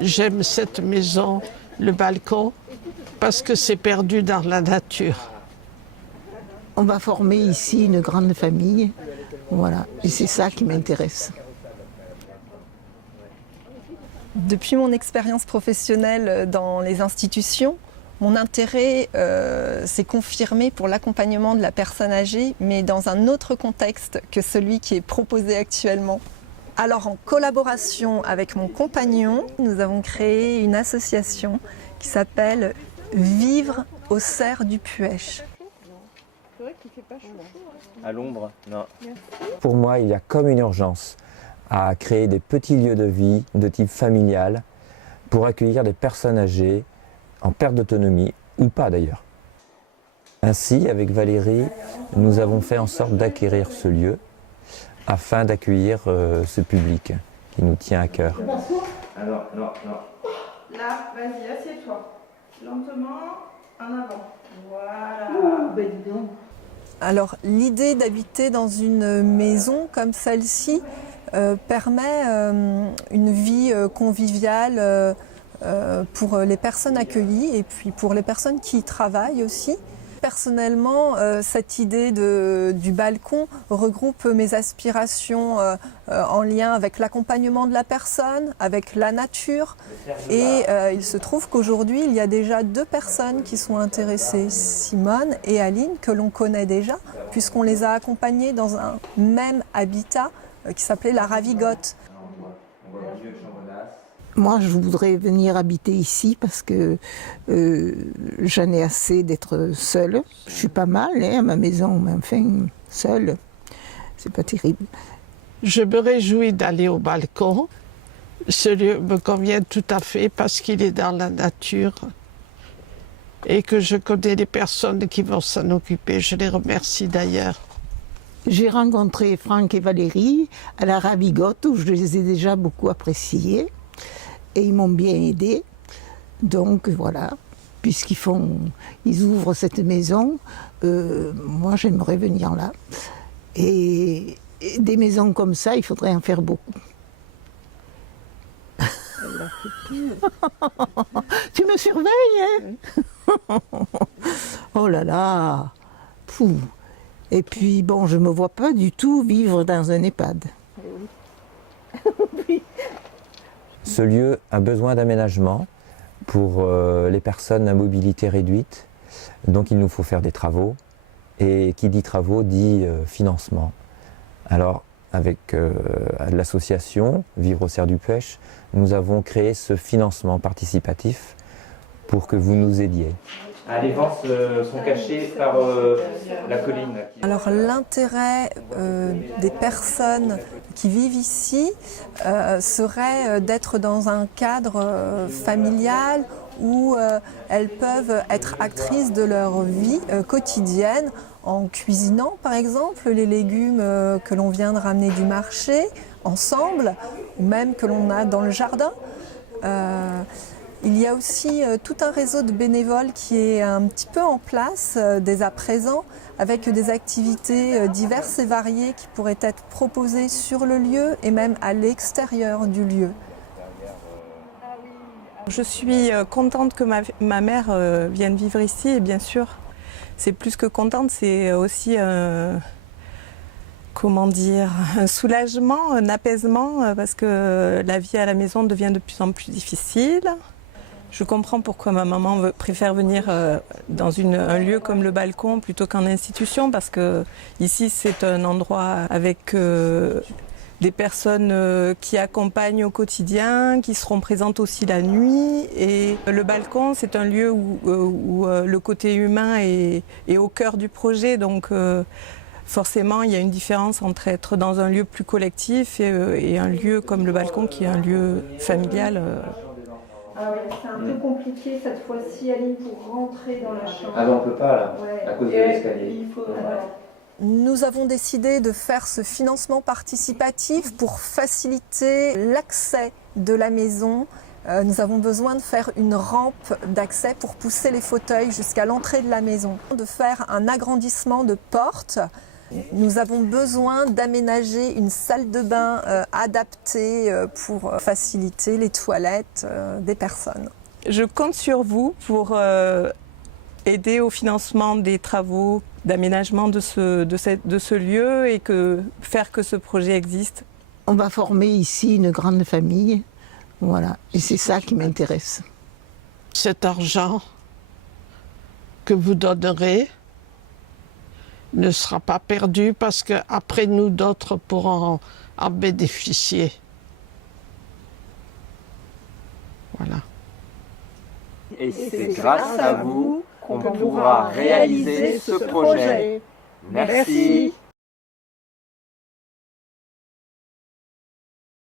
J'aime cette maison, le balcon, parce que c'est perdu dans la nature. On va former ici une grande famille, voilà, et c'est ça qui m'intéresse. Depuis mon expérience professionnelle dans les institutions, mon intérêt s'est confirmé pour l'accompagnement de la personne âgée, mais dans un autre contexte que celui qui est proposé actuellement. Alors, en collaboration avec mon compagnon, nous avons créé une association qui s'appelle Vivre au Cerf du Puech. C'est vrai qu'il fait pas chaud. À l'ombre, non. Pour moi, il y a comme une urgence à créer des petits lieux de vie de type familial pour accueillir des personnes âgées en perte d'autonomie ou pas d'ailleurs. Ainsi, avec Valérie, nous avons fait en sorte d'acquérir ce lieu afin d'accueillir ce public qui nous tient à cœur. Alors, non. Là, vas-y, assieds-toi. Lentement, en avant. Voilà. Dis donc. Alors, l'idée d'habiter dans une maison comme celle-ci permet une vie conviviale pour les personnes accueillies et puis pour les personnes qui y travaillent aussi. Personnellement, cette idée du balcon regroupe mes aspirations en lien avec l'accompagnement de la personne, avec la nature. Et il se trouve qu'aujourd'hui, il y a déjà 2 personnes qui sont intéressées, Simone et Aline, que l'on connaît déjà, puisqu'on les a accompagnées dans un même habitat qui s'appelait la Ravigote. Moi, je voudrais venir habiter ici parce que j'en ai assez d'être seule. Je suis pas mal à ma maison, mais enfin, seule, c'est pas terrible. Je me réjouis d'aller au balcon. Ce lieu me convient tout à fait parce qu'il est dans la nature et que je connais les personnes qui vont s'en occuper. Je les remercie d'ailleurs. J'ai rencontré Franck et Valérie à la Ravigote où je les ai déjà beaucoup appréciés. Et ils m'ont bien aidé. Donc voilà, ils ouvrent cette maison, moi j'aimerais venir là. Et des maisons comme ça, il faudrait en faire beaucoup. Tu me surveilles, hein? Oh là là. Pouh. Et puis bon, je ne me vois pas du tout vivre dans un EHPAD. Ce lieu a besoin d'aménagement pour les personnes à mobilité réduite. Donc il nous faut faire des travaux. Et qui dit travaux dit financement. Alors avec l'association Vivre au Cerf du Puech, nous avons créé ce financement participatif pour que vous nous aidiez. Ah, les vents sont cachés par la colline. Alors l'intérêt des personnes qui vivent ici serait d'être dans un cadre familial où elles peuvent être actrices de leur vie quotidienne en cuisinant par exemple les légumes que l'on vient de ramener du marché ensemble ou même que l'on a dans le jardin. Il y a aussi tout un réseau de bénévoles qui est un petit peu en place dès à présent avec des activités diverses et variées qui pourraient être proposées sur le lieu et même à l'extérieur du lieu. Je suis contente que ma mère vienne vivre ici et bien sûr, c'est plus que contente, c'est aussi comment dire, un soulagement, un apaisement parce que la vie à la maison devient de plus en plus difficile. Je comprends pourquoi ma maman préfère venir dans un lieu comme le balcon plutôt qu'en institution parce que ici c'est un endroit avec des personnes qui accompagnent au quotidien, qui seront présentes aussi la nuit. Et le balcon, c'est un lieu où le côté humain est au cœur du projet. Donc forcément, il y a une différence entre être dans un lieu plus collectif et un lieu comme le balcon qui est un lieu familial. Ah oui, c'est un peu compliqué cette fois-ci, Aline, pour rentrer dans la chambre. Ah ben on peut pas là, Ouais. à cause de l'escalier. Il faut... Nous avons décidé de faire ce financement participatif pour faciliter l'accès de la maison. Nous avons besoin de faire une rampe d'accès pour pousser les fauteuils jusqu'à l'entrée de la maison. De faire un agrandissement de porte Nous avons besoin d'aménager une salle de bain adaptée pour faciliter les toilettes des personnes. Je compte sur vous pour aider au financement des travaux d'aménagement de ce lieu et faire que ce projet existe. On va former ici une grande famille, voilà, et c'est ça qui m'intéresse. Cet argent que vous donnerez ne sera pas perdu parce qu'après nous, d'autres pourront en bénéficier. Voilà. Et c'est grâce à vous qu'on pourra réaliser ce projet. Merci.